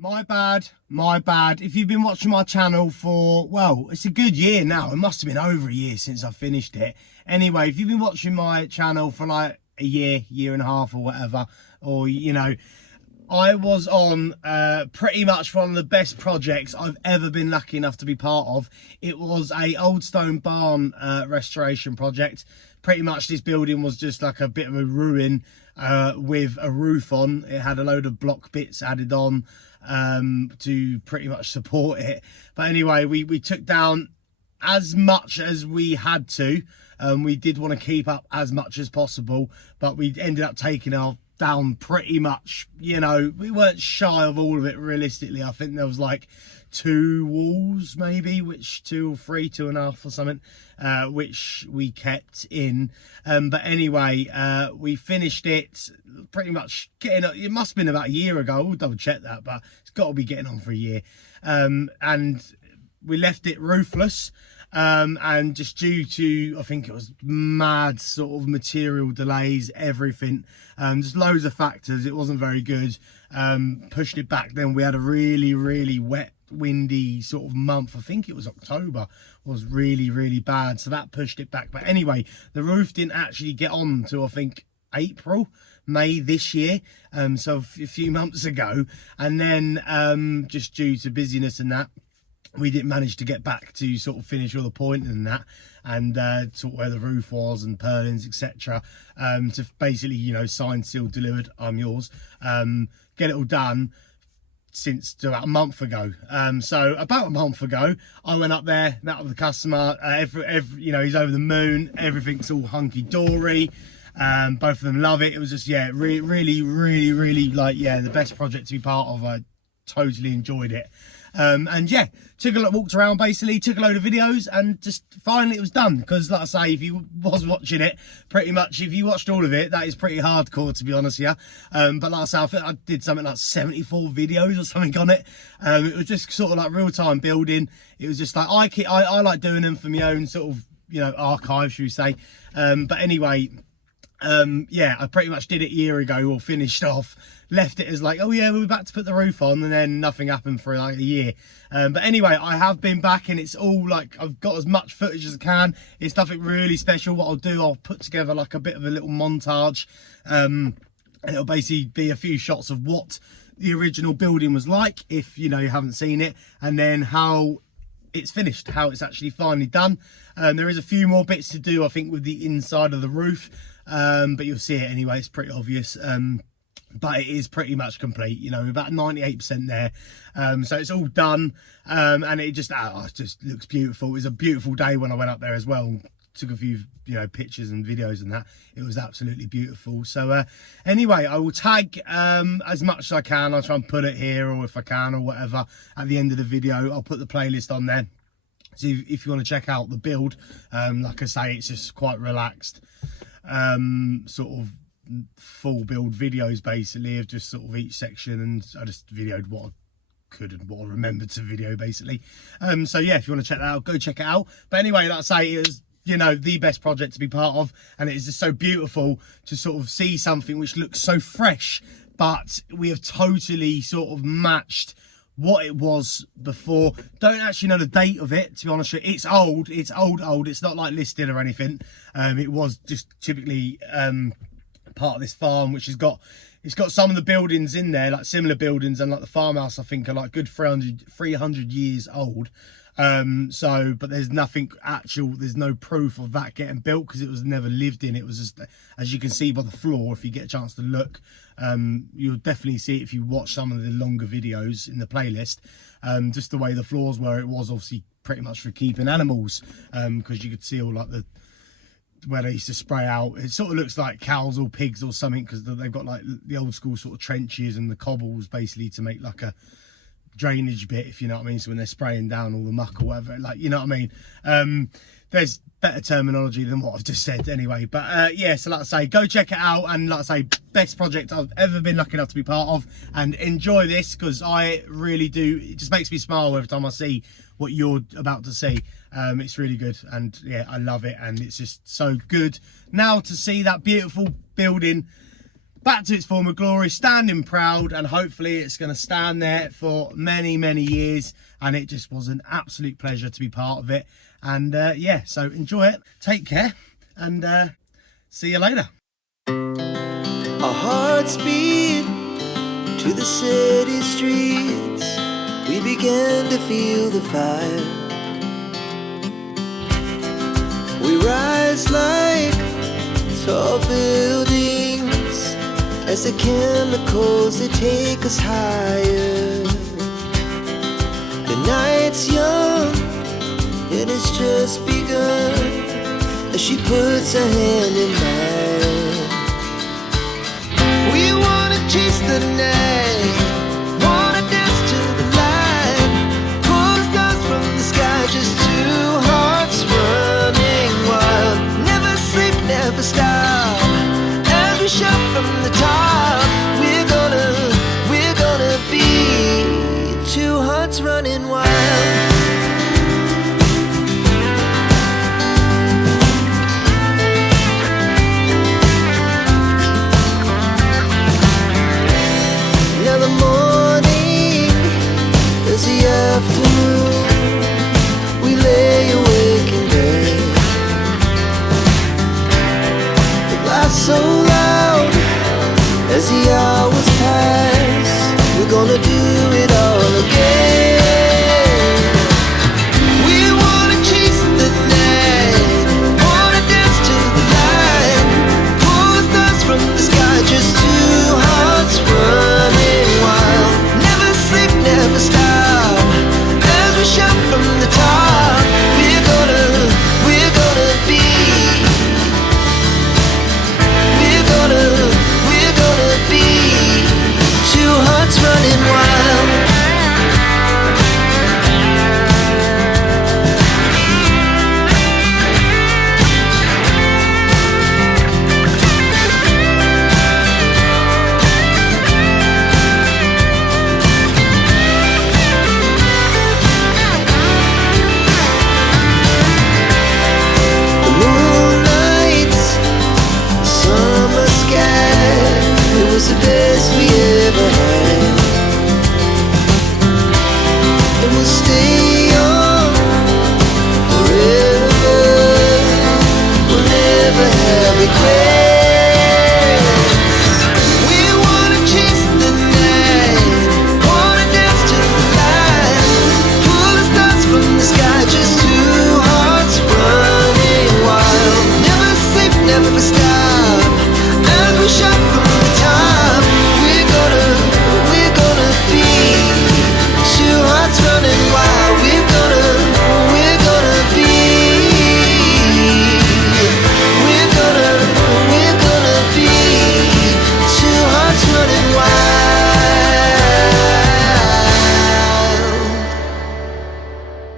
My bad, my bad. If you've been watching my channel for, well, it's a good year now. It must have been over a year since I finished it. Anyway, if you've been watching my channel for like a year and a half or whatever, or, you know, I was on pretty much one of the best projects I've ever been lucky enough to be part of. It was a old stone barn restoration project. Pretty much this building was just like a bit of a ruin with a roof on. It had a load of block bits added on to pretty much support it. But anyway, we took down as much as we had to. We did want to keep up as much as possible, but we ended up taking our down pretty much, you know, we weren't shy of all of it realistically. I think there was like 2 walls maybe, which 2 or 3, 2.5 or something, which we kept in. But anyway, we finished it pretty much getting up. It must have been about a year ago. We'll double check that, but it's got to be getting on for a year. And we left it roofless. And just due to, I think it was mad sort of material delays, everything, just loads of factors, it wasn't very good. Pushed it back. Then we had a really wet, windy sort of month. I think it was October, was really bad, so that pushed it back. But anyway, the roof didn't actually get on till I think May this year, so a few months ago. And then just due to busyness and that, we didn't manage to get back to sort of finish all the pointing and that, and sort of where the roof was and purlins, etc. To basically, you know, signed, sealed, delivered, I'm yours. Get it all done since about a month ago. So about a month ago, I went up there, met with the customer. You know, he's over the moon. Everything's all hunky dory. Both of them love it. It was just, yeah, really like, yeah, the best project to be part of. I totally enjoyed it. And yeah, walked around basically, took a load of videos, and just finally it was done. Because like I say, if you was watching it, pretty much, if you watched all of it, that is pretty hardcore, to be honest here. But like I say, I think I did something like 74 videos or something on it. It was just sort of like real-time building. It was just like, I like doing them for my own sort of, you know, archive, should we say. But anyway, yeah, I pretty much did it a year ago, or finished off, left it as like, oh yeah, we're back to put the roof on, and then nothing happened for like a year. But anyway, I have been back, and it's all like, I've got as much footage as I can. It's nothing really special. What I'll do, I'll put together like a bit of a little montage, and it'll basically be a few shots of what the original building was like, if you know you haven't seen it, and then how it's finished, how it's actually finally done. There is a few more bits to do, I think, with the inside of the roof, but you'll see it anyway. It's pretty obvious, but it is pretty much complete, you know, about 98% there. So it's all done, and it just looks beautiful. It was a beautiful day when I went up there as well. Took a few, you know, pictures and videos and that. It was absolutely beautiful. So anyway, I will tag as much as I can. I'll try and put it here, or if I can, or whatever, at the end of the video. I'll put the playlist on there, so if you want to check out the build, like I say, it's just quite relaxed, sort of full build videos basically, of just sort of each section, and I just videoed what I could and what I remembered to video basically. So yeah, if you want to check that out, go check it out. But anyway, like I say, it was, you know, the best project to be part of, and it is just so beautiful to sort of see something which looks so fresh, but we have totally sort of matched what it was before. Don't actually know the date of it, to be honest with you. It's old, it's old. It's not like listed or anything. It was just typically part of this farm, which has got, it's got some of the buildings in there, like similar buildings, and like the farmhouse I think are like good 300 years old. So, but there's nothing actual, there's no proof of that getting built, because it was never lived in. It was just, as you can see by the floor, if you get a chance to look, you'll definitely see it if you watch some of the longer videos in the playlist, just the way the floors were. It was obviously pretty much for keeping animals, because you could see all like where they used to spray out. It sort of looks like cows or pigs or something, because they've got like the old school sort of trenches and the cobbles basically to make like a drainage bit, if you know what I mean. So when they're spraying down all the muck or whatever, like, you know what I mean. There's better terminology than what I've just said anyway. But yeah, so like I say, go check it out, and like I say, best project I've ever been lucky enough to be part of, and enjoy this, because I really do, it just makes me smile every time I see what you're about to see. It's really good, and yeah, I love it, and it's just so good now to see that beautiful building back to its former glory, standing proud, and hopefully it's going to stand there for many, many years. And it just was an absolute pleasure to be part of it. And yeah, so enjoy it, take care, and see you later. Our hearts beat to the city streets. We began to feel the fire. We rise like tall buildings as the chemicals, they take us higher. The night's young and it's just begun as she puts her hand in mine. We wanna chase the night